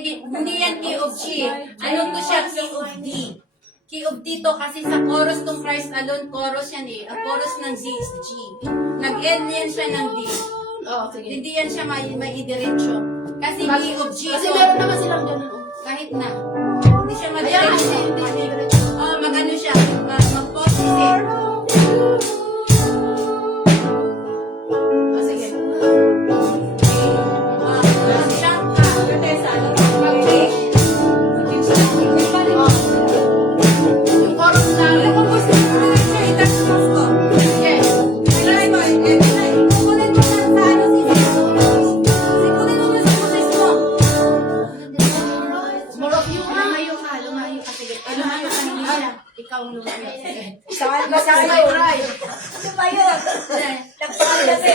hindi yan key of G. Ano to siya? Key of D. Key of D to kasi sa chorus tong Christ alone, chorus yan eh. Ang chorus ng D is G. Nag-end yan siya ng D. Oh, sige. Hindi yan siya maidiretso. Kasi key of G. Kasi to. meron naman silang ganun. Kahit na. Hindi siya madiretso. Oh, mag-ano siya. Mag-positive. Oh, sige. Sharp ka. Mag-pitch. Yung chorus na. I-touch notes ko. Yes. Try mo. Kukunin mo lang sa ano si Jesus. Kukunin mo lang sa pulis mo. More of you nga. Lumayo ka. Lumayo ka. Sige. Lumayo ka. Hindi siya. Ikaw ang lumayo. Sige. Saan ba tayo? Ano ba yun? Nagpahal kasi.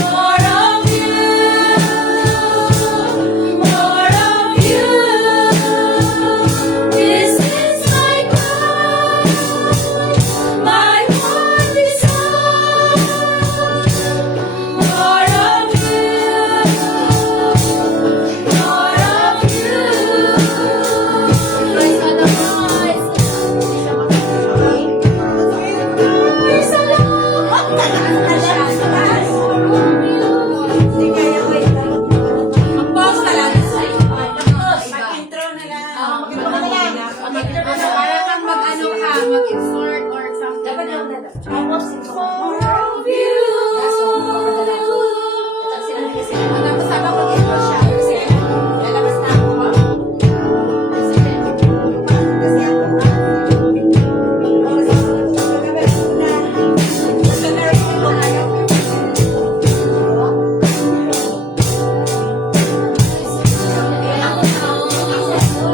More of you. More of you. This is my cry. My one desire. More of you. More of you. Praise God, praise. Praise the Mag-pause ka lang. Mag-intro na lang. Para kang mag-ano ka, mag-exhort or something. More of you. Tapos habang mag-intro siya. Lalabas na ako.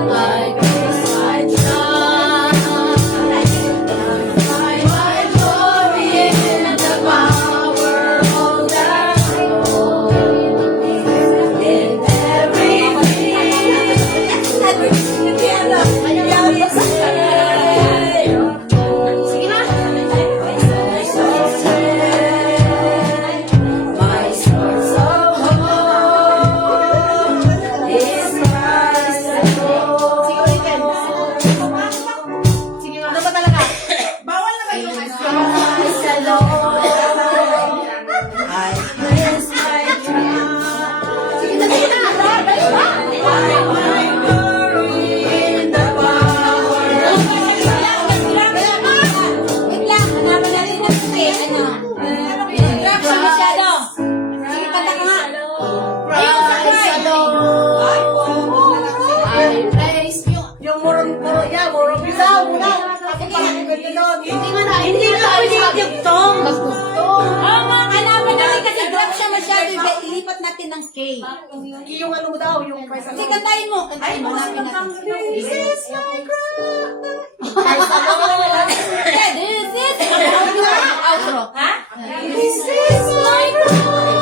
My grace, my trust, my glory in the power of that in everything. My source of hope is Christ alone. Sige nga. Ano ba talaga? Bawal na kayo. Christ alone. I place my trust. Sige na, sige na. My glory in the power of Drop siya masyado. Sige, pata ka nga. Christ alone. I place Yung murong yan, murong isa, muna. Ako pakinggan nyo doon. Hindi na pwede yung Oh, mga kalaban natin kasi drop siya masyado. Ilipat natin ng K. Yung ano mo daw, yung Christ Sige, alone. kantahin mo. Kantahin mo. Hanapin natin. This is my cry. Christ alone. Yeah, this is outro. Ha? This is my cry.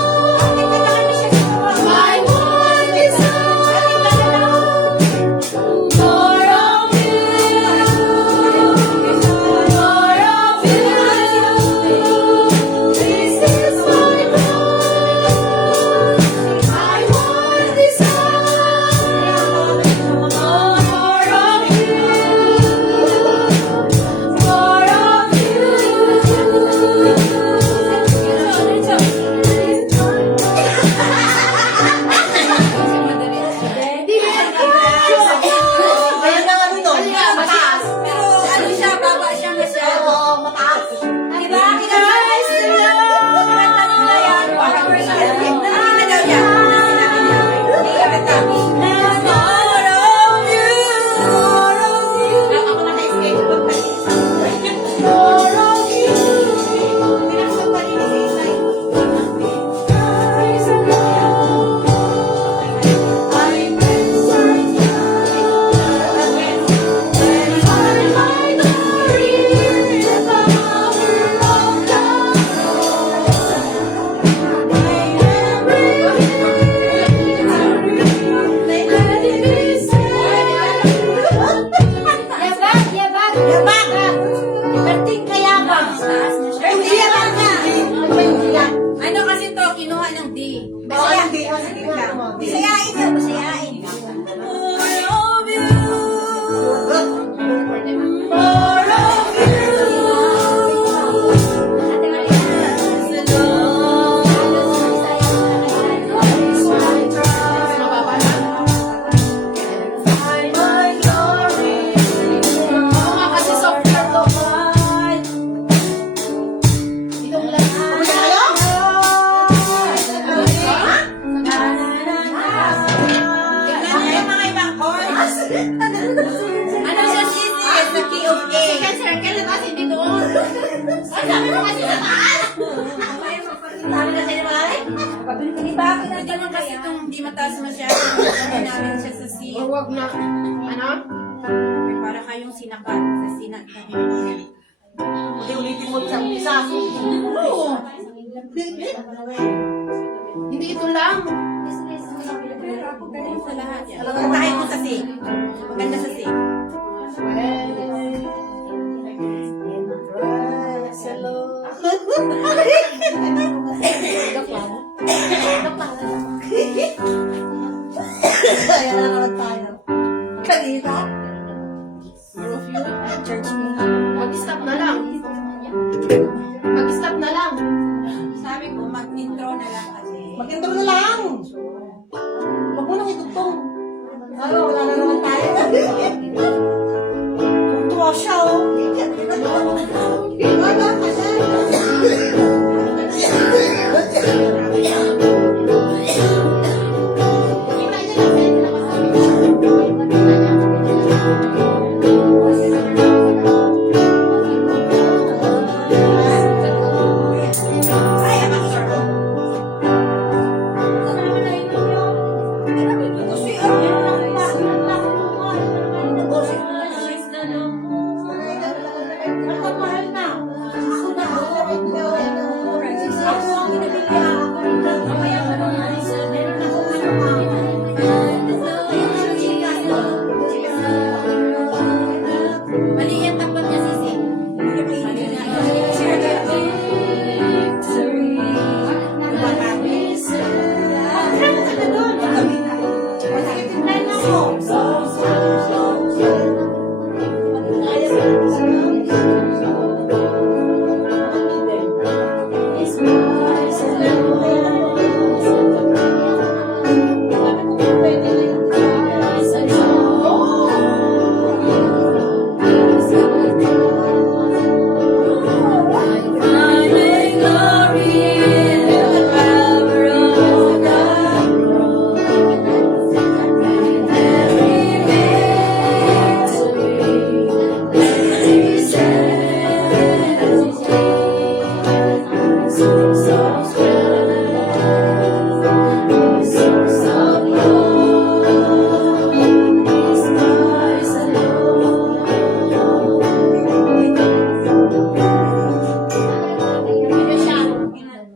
My one desire. More of you. More of you. This is my cry. My one desire. More of you. More of you. Sabi mo kasi sa taas! Sabi na sa'yo malay? Pinibaki na Hindi naman kasi itong hindi mataas masyado. Ano namin siya sa C. Huwag na. Ano? Para kayong sinakat sa sinat na Hindi ulitin mo sa isa. Oo. Hindi ito lang. Sa lahat yan. Kantahin mo sa C. Maganda sa C. Kaya na naman tayo. Kanina? Mag-stop na lang. Mag-stop na lang. Sabi ko, mag-intro na lang kasi. Mag-intro na lang. Huwag mo nang itugtong. Ano, wala na naman tayo. Tuwa siya, oh. Wala ka siya. Mali yung tapat niya, Sisi.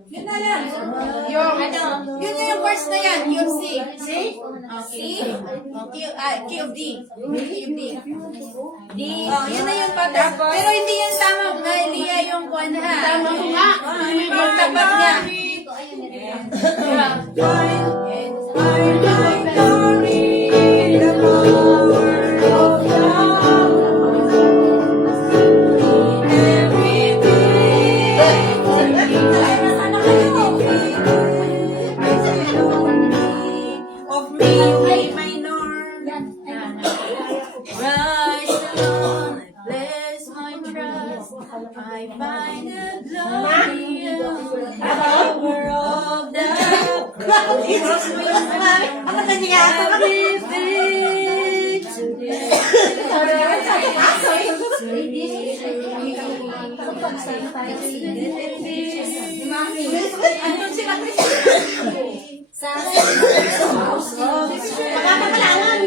Yun na lang. Yung, yun yung verse na yan, yung C. C? K of D. K of D. D. Oh, yun na yung patas. Pero hindi yan tama nga, Lia, yung kwan ha. Tama ko nga. Yung tapat niya. Of me, we minor. Rise alone, I bless my trust. I find the glory of the power of the Ako na niya. Anong sila Pagkakapalawan.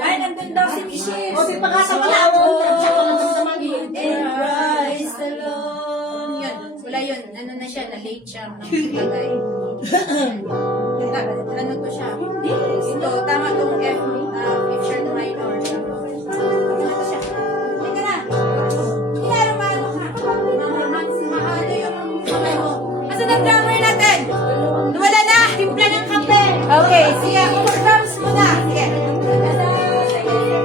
Ay, nandun daw si Michelle. O, di pagkakapalawan. Rise alone. Yun, wala yun. Ano na siya, na-late siya ng lagay. Ano to siya? Ito, tama tong F, F sharp minor. Ano siya? Hindi ka na. Kaya mahalo ka. Mahalo yung kamay mo. Asan ang drummer natin? Wala na. Timpla ng kape. Okay, sige. Drums mo na. Sige.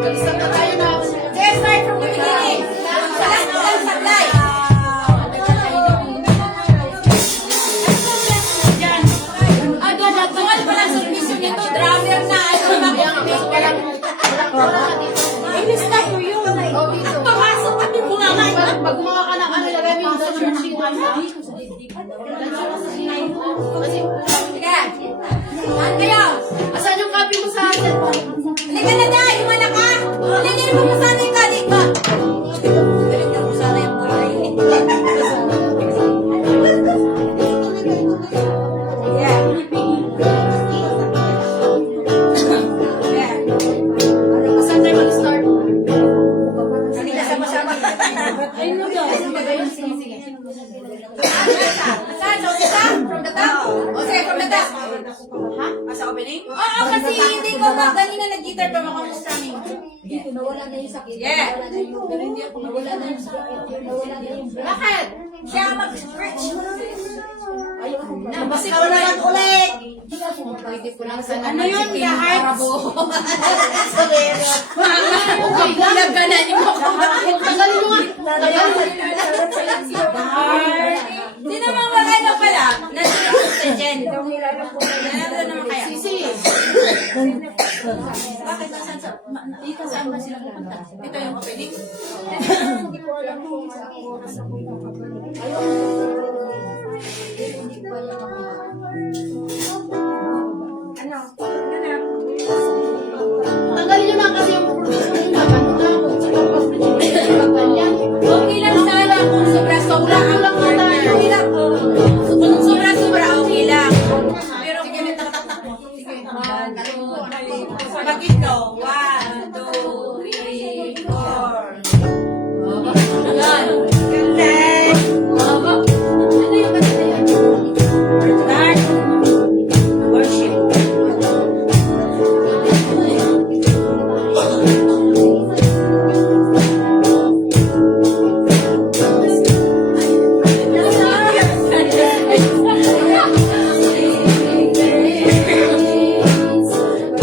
Mag-stop na tayo na. Sige, start from the beginning. Salang sablay. Natural pa lang submission nito. Drummer na. I-stop mo yun. Papasok kami mga ngayon. Pag gumawa ka ng ano, lagay mo yung sa church yung ano. Sige. Saan kayo? Asan yung copy mo sa cellphone? Halika na na. Iwala ka. Halika mo sana yung kalit ka. Halika mo sana yung kalit. Saan? From the top? From the top? O sige, from the top. Ha? Sa opening? Oo, kasi hindi ko kanina nag-guitar pa ako strumming. Nawala na yung sakit. Yeah. Nawala na yung, pero hindi ako nawala na yung sakit. Nawala na yung breath. Bakit? Siya ang mag-stretch. Ayaw ko pa. Basta ka naman ulit! Pwede ko lang sana. Ano yun? The hearts? Okay lang. Nagkanan yung mukha. Tanggalin mo nga. Hindi naman ano pala. Nasa Jen. Nandun naman kaya. Sisi. Bakit? Dito saan ba sila pupunta? Ito yung opening? Hindi ko alam kung sa oras ako nakapagod. Ayaw ko. Hindi ko kaya kami. Ano? Tanggalin nyo na kasi yung producer nyo na. Ano na ako. Saka pag-producer. Pag ganyan. Okay lang sana kung sobra-sobra. Wala lang nga tayo. Okay lang. Kung sobra-sobra, okay lang. Pero kung tak-tak mo. Sige. 1, 2, 3. Bakit no? 1, 2, 3, 4. Yan. Ano yung kanina yan? Start. Worship.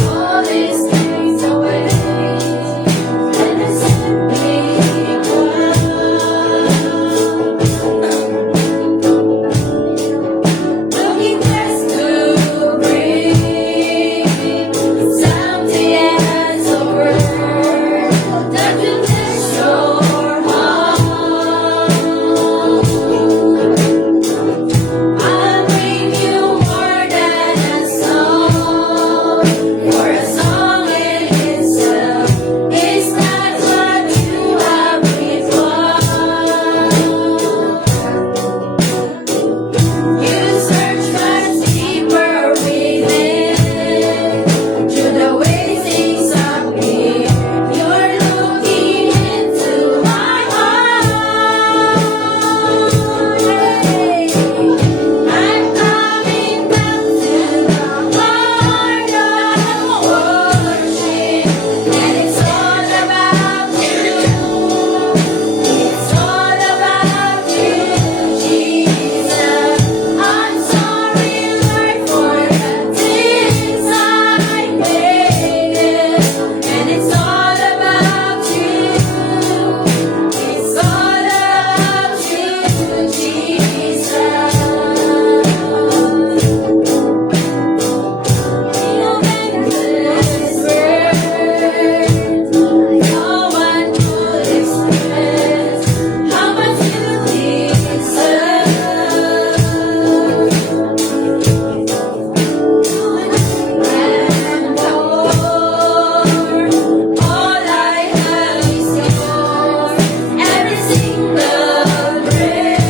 All these things away. And it's looking just to bring something as a word that will touch your heart. I'll bring you more than a song, for a song in itself is not what you have before. You search much deeper within, through the ways things of me. You're looking into my heart. I'm coming back to the heart of worship, and it's all about you. It's all about you, Jesus. I'm sorry, Lord, for the things I made, and it's all about you. It's all about you, Jesus. You make this world, no one could express how much you deserve. And all I have is yours, every single breath.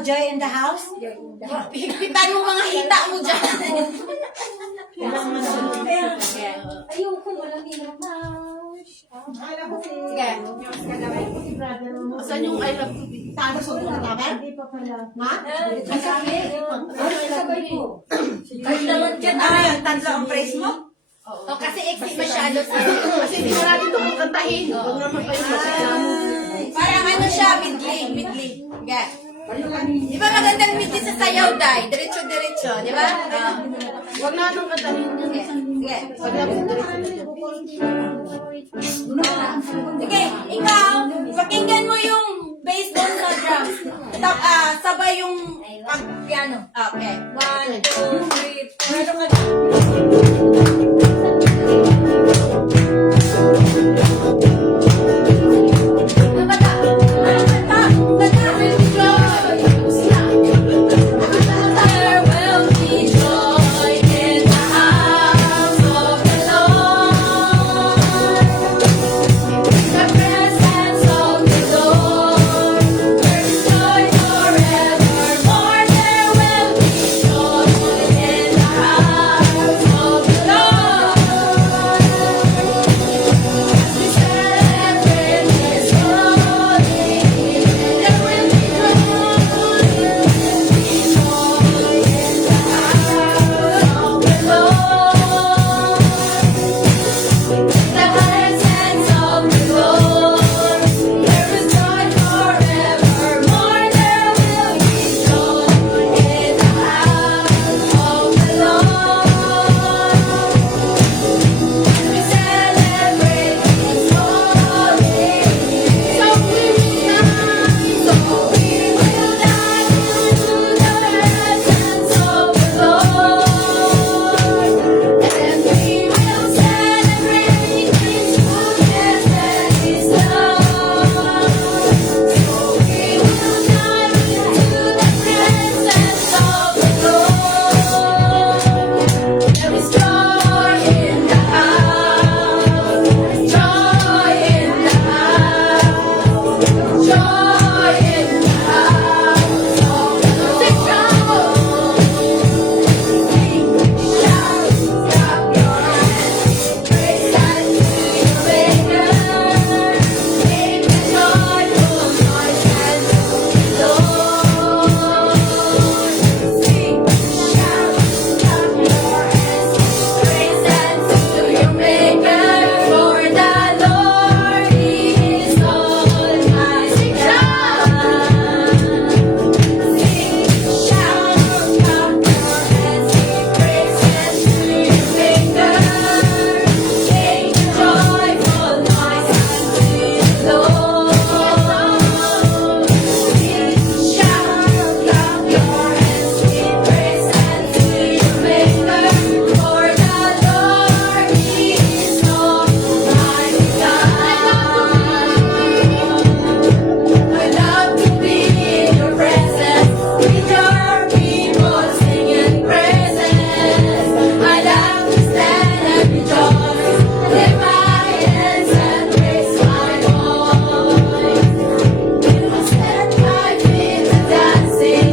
Joy in the house? Higpitan mo mga hita mo dyan. Ayoko, malaki naman. Sige. Saan yung I love to be? Tago sa mga taban? Hindi pa pala. Ha? Sabay ko. Ano yun? Tatlo ang praise mo? O kasi exit masyado sa... Kasi hindi na natin ito kantahin. Huwag naman kayo Parang ano siya, midli. Sige. Di ba magandang midli sa sayaw, Day? Diretso-diretso, di ba? Huwag na itong kantahin. Sige. Huwag na itong Sige, ikaw, pakinggan mo yung bass doon sa drums. Sabay yung pag-piano. Okay. 1, 2, 3, 4. There will be joy in the house of the Lord. The presence of the Lord. There is joy forevermore. There will be joy in the house of the Lord. We celebrate His glory. There will be joy. There is joy in the house, joy in the house, joy in the house of the Lord. Shout, clap your hands, praise unto your Maker. Make a joyful noise unto the Lord. Sing, shout, clap your hands, praise unto your Maker. For the Lord is almighty God. Sing, shout, clap your hands, praise unto your Maker. Make a joyful noise unto the Lord. Sing, shout, clap your hands, praise unto your Maker. For the Lord is almighty God. I love to be in your presence, with your people singing praises. I love to stand and rejoice, lift my hands and raise my voice. You set my feet to dancing,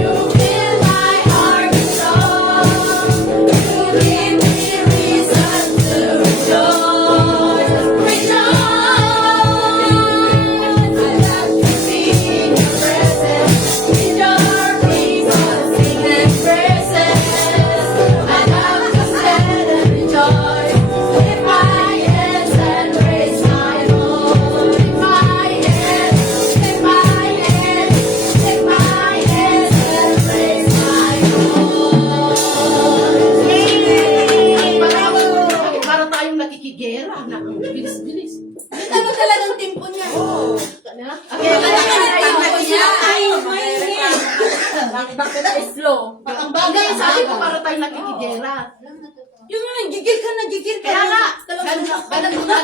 you fill my heart with song. You give me reason to rejoice, rejoice. I love to be in your presence, with your people singing praises. I love to stand and rejoice, lift my hands and raise my voice. Lift my hands, lift my hands, lift my hands and raise my voice. Bravo! Para tayong nakikigera. Bilis-bilis. Ano talagang tempo niya? Kaya Slow. ang bagay, sabi ko para tayong nakikigera. Yung nga, gigil ka. Kaya nga, ganun muna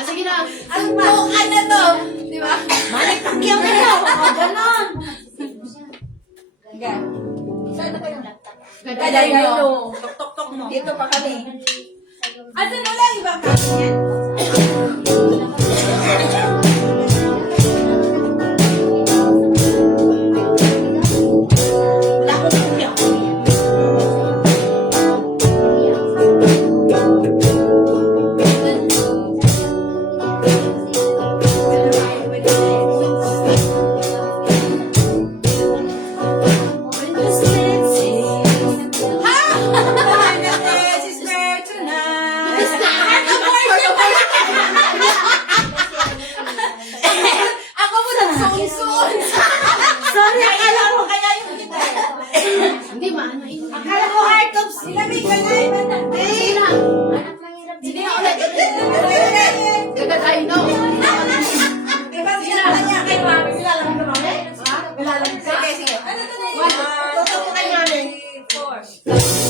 ang sige na. Antukan na to. Di ba? Malik Pacquiao na yun! Ganon! Sige. Saan na kayo? Gagaling Gagaling nyo. nyo. Tok-tok mo. Dito pa kami. Asan wala ang ibang kami yan? Kindness is where tonight. Ako mo na song-song. Sorry, akala ko. Kaya yung kita. Hindi, maano yun. Akala ko heart of Sinamig ka na. Anak lang hirap. Sige na ulit. Dagat I know. Diba sinama niya? Kay mami, nilalamig ka mami? Ha? Nilalamig ka? Sige, sige. Ano to na yun? Totoo kay mami. 4.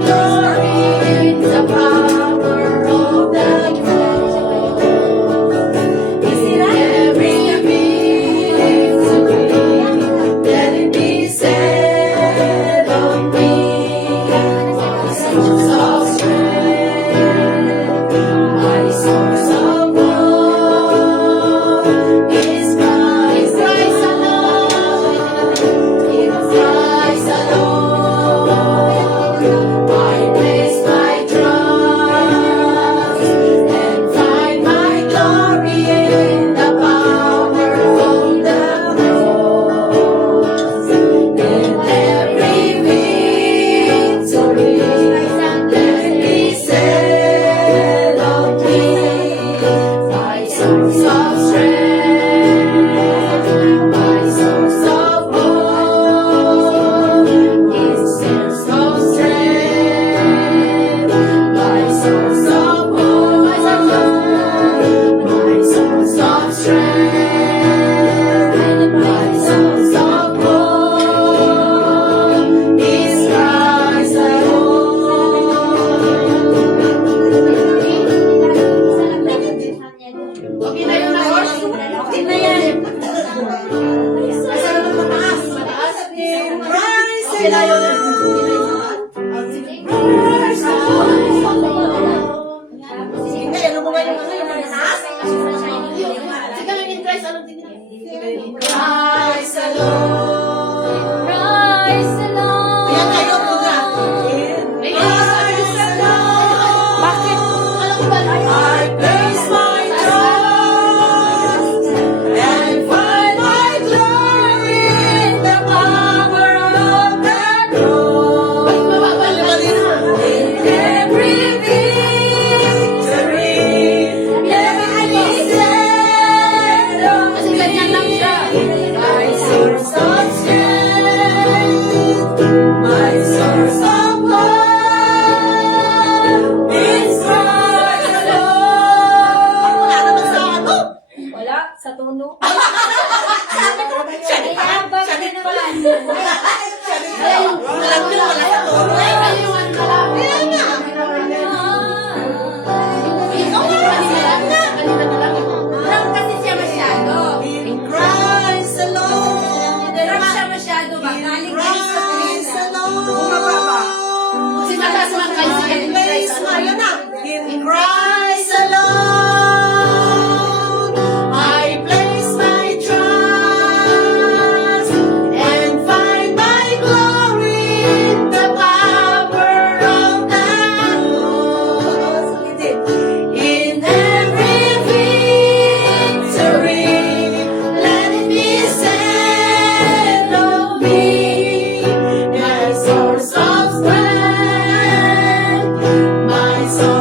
glory, the power of the cross. In every victory, let it be said of me, my source of strength, my source of hope is Christ alone, in Christ alone. I place my trust and find my glory in the power of the cross. In every victory, let me said of me, my source of strength, my source of hope is source of strength, my source of hope, my source of strength, my source of hope is Christ alone. Okay na yun, Horse? Okay na yan. Asa naman mataas? Mataas. In Christ Okay na yun. Hindi, ano ba yung ano yung mataas? Sige nga, in Christ, anong tingin? Christ alone. Christ alone. Ayan kayo po na. May Christ alone. Bakit? Alam ko ba? I place my trust and find my glory in the power of the cross. Bakit mababal naman yun? In every victory, let me stand on Kasi ganyan lang siya. my source of strength, my source of hope is Christ alone. Wala naman sa ano? Wala, sa tuno. Siya din Kaya ba Siya din naman? Siya din Walang yun, wala sa tono. Ay, kayuhan ka lang. Kaya nga. Ikaw nga, kanina lang. Kanina na lang. Drunk kasi siya masyado. In Christ alone. Drunk siya masyado ba? Galing kayo sa Christ Pilipinas. alone. Kasi mataas man kayo sa I in place Christ my, yun alone. na. In Christ alone, I place my trust and find my glory in the power of the cross. In every victory, let it be said of me, my source of strength, my source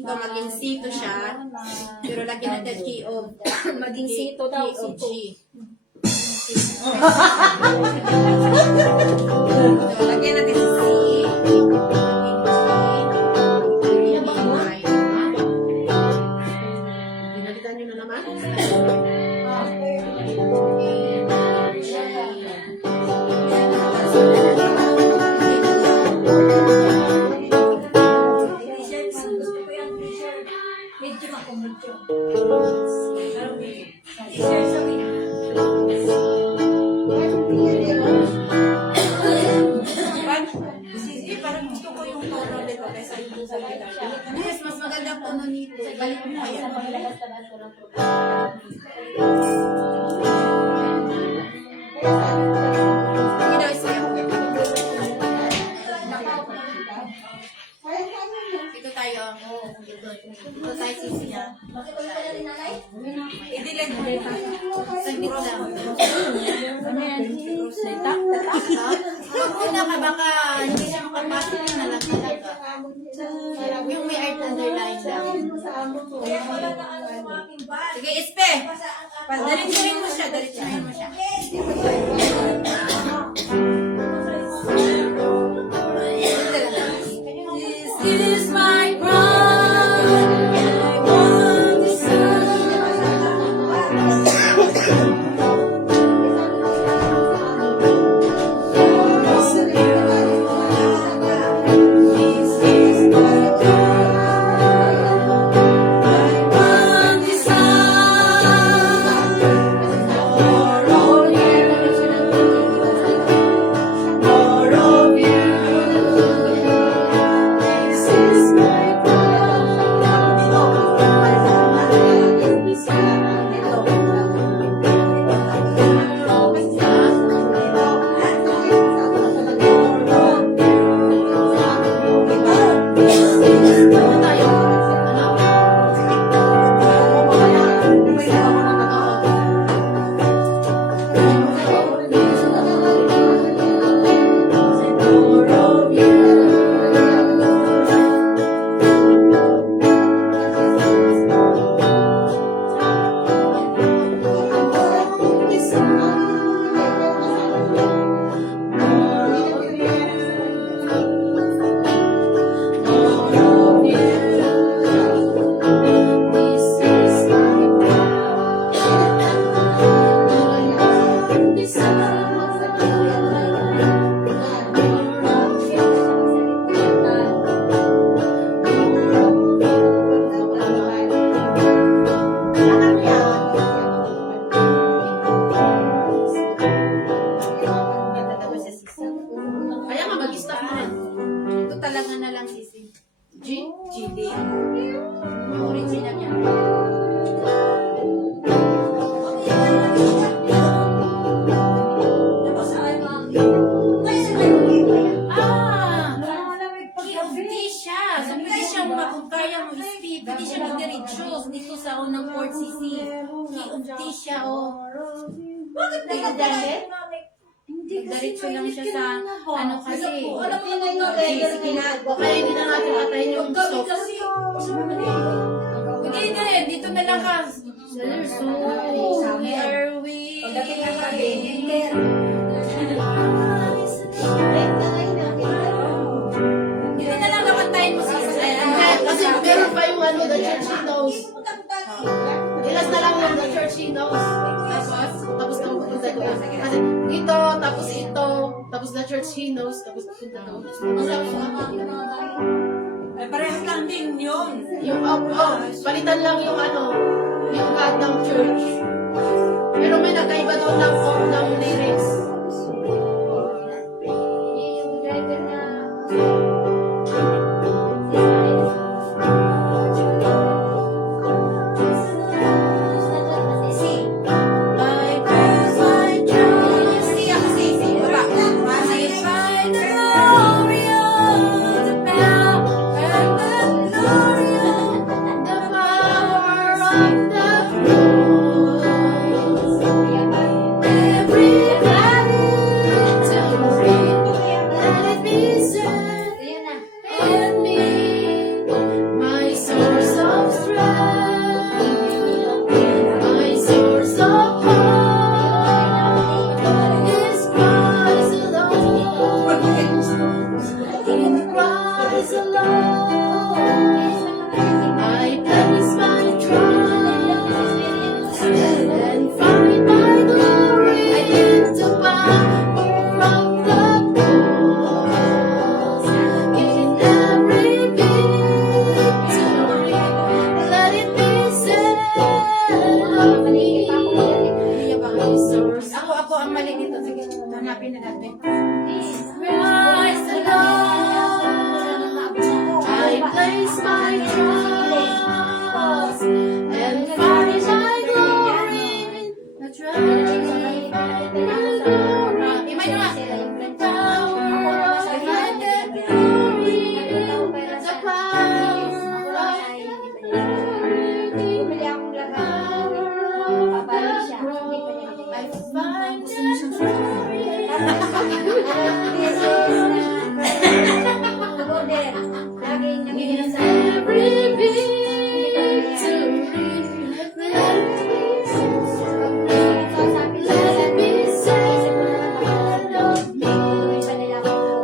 Ito, maging sito siya. Pero lagyan natin key of Maging sito daw, key of sito. G. Ito, lagyan natin si C. Maging G. Maging I. Binalikan nyo na naman? Gusto ko yung t-shirt. Medyo ako, medyo. T-shirt sa Parang gusto ko yung tono nito kaysa yung sa Yes, mas maganda ang tono nito. Balik mo kaya. Hindi daw isayaw. Dito tayo. Dito tayo sisiya. I-delete mo dito. Saglit lang. Huwag muna ka baka hindi siya makapasok na lang talaga. Yung may art underline lang. Sige, Ispe! Diretsuhin mo siya, diretsuhin mo siya. This is my crown. I want to Kaya nga, mag-stop na. Ito talaga na lang sisi. G? GD. Yung original niya. Ah! Hindi siya. So, hindi siya kung kaya mo speed. Hindi siya mag-diretsyo dito sa unang chord sisi. Hindi siya, oh. Bakit di ka dahil? Nagdiretso lang siya sa ano kasi. Alam mo na yung letter Sige na. Kaya hindi na natin patayin yung stop. Hindi din. Dito na lang ka. So, here we Pagdating ng pag-ibig. Dito na lang nakantayin mo sis. Kasi meron pa yung ano, the church he knows. Ilas na lang yung the church he knows. Tapos na pupunta doon. Kasi dito, tapos ito, tapos the church he knows, tapos pupunta doon. Parehas lang din yun. Yung palitan lang yung ano, yung God ng church. Pero may nagkaiba doon ng lyrics. Yung driver na Every Praise the Lord. I place my trust and find my glory in the trust. Bumili akong lahat. Papalik siya. Hindi pa niya Order. Laging nabigyan sa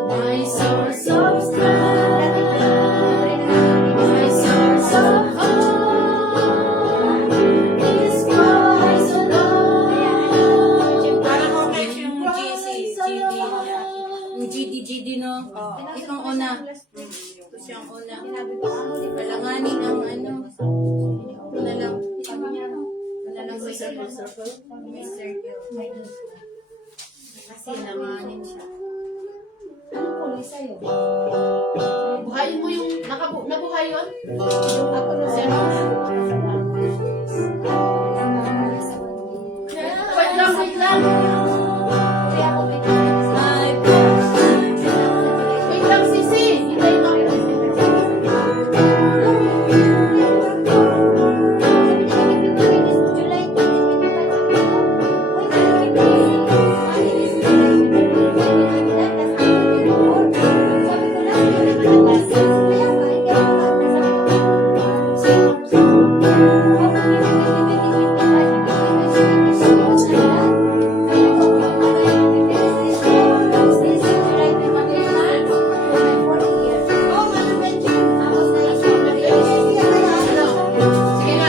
My source of strength, my source of hope is Christ alone. Parang okay yung GD, no? Itong una. Ito siyang una. Palanganin ang ano. Ito na lang. Ito na lang may circle. May circle. Kasi langanin siya. Ano po ni sa'yo? Buhayin mo yung nabuhay yun? Ako na sa'yo. Wait lang. Kaya ako may Wait lang, Sisi. Hintayin mo. Sige na.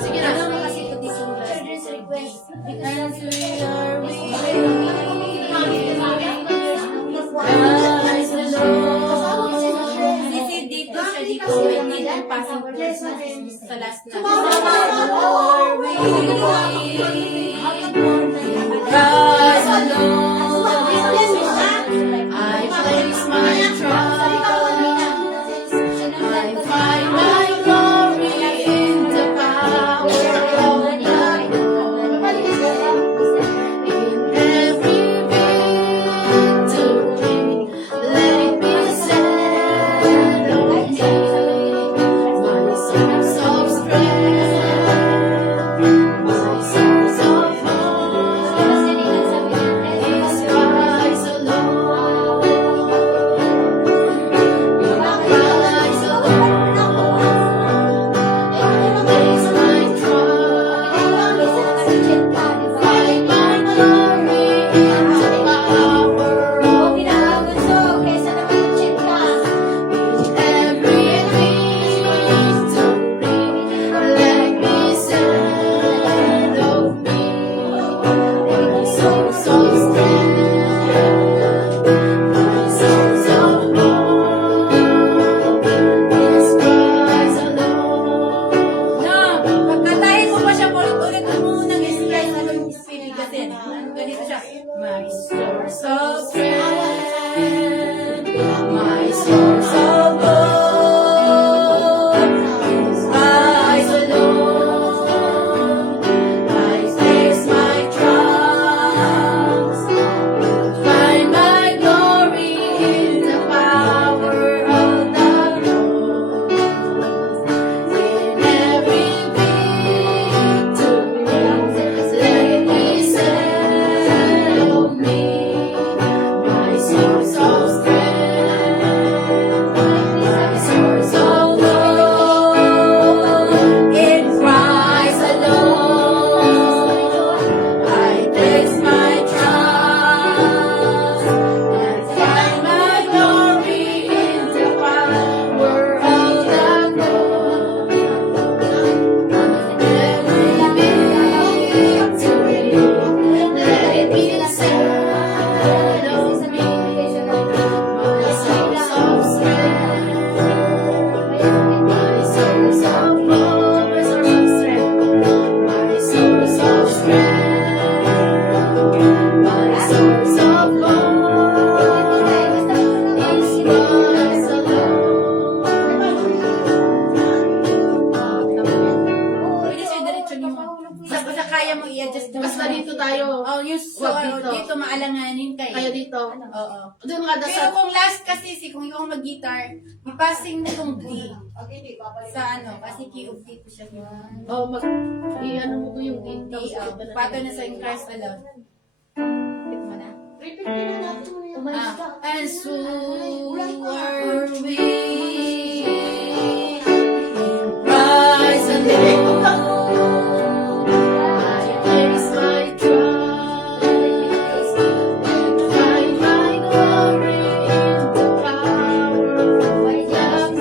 Sige na. children's request. Because we are Praise the Lord. Kasi dito siya dito. Hindi yung passing sa last na. Praise the Lord. I place my trust. I find my glory in the power of God. In every victory, let it be said of me, my source of strength, my source of Oo. Doon nga Pero sa... kung last kasi, kung ikaw mag-guitar, ipasing mo tong D sa ano, kasi key of D po siya. Oh, i-ano mo ko yung D. D, pattern na sa In Christ alone. Hit mo na. Repeat na natin mo yung And so are we. Rise and live. I place my trust and find my glory in the power of my love.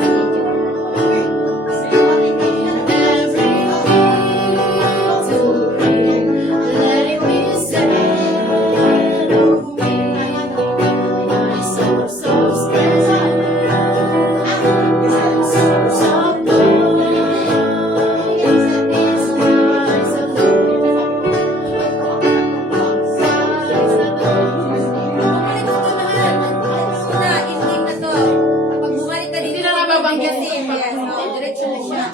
Letting me stand on me. My source of strength, my source of glory. Is Christ alone. Christ alone. Na, ending na to. Pag bumalik ka dito, Hindi na nababanggit. kasi, yes, diretso na siya.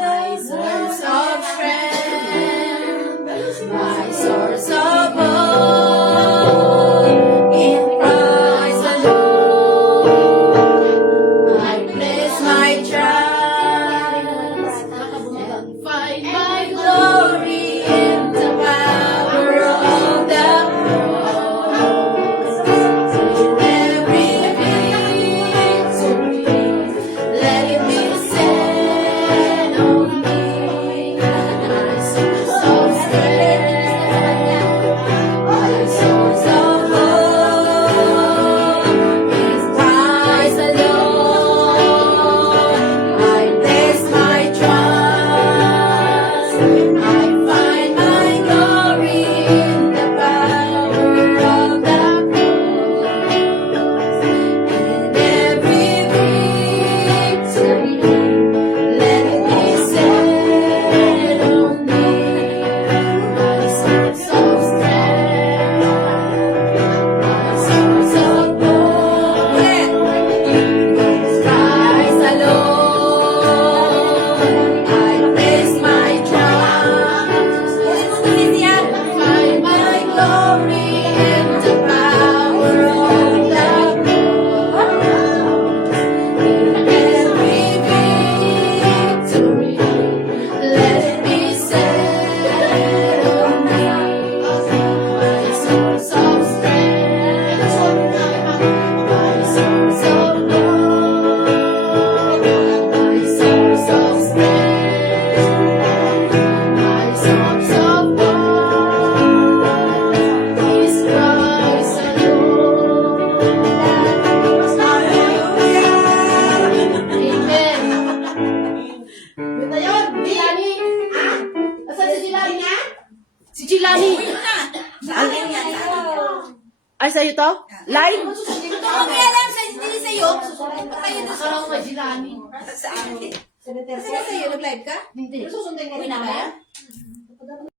My source of strength, my source of hope, in Christ alone, I place my trust and find my glory in the power of the cross. In every victory, let it be said on me, my source of strength, my source of hope, is Christ alone. I place my trust, I find my glory in the power of the cross. In every victory, let it be said on me, my source of strength, my source of hope, is Christ alone. I place my trust, find my glory in the power of the cross. In every victory, let it be said on me, my source of strength, my source of hope, my source of strength, my source of hope, is Christ alone. Amen. Yun na yun, Jilani. Asan si Jilani? Si Jilani. Ay, sa'yo to? Live? Kung may alam sa hindi sa'yo, kayo doon sa Parang kay Jilani. sa akin. Kasi sa'yo, nag-live ka? Hindi. Uy, na kaya?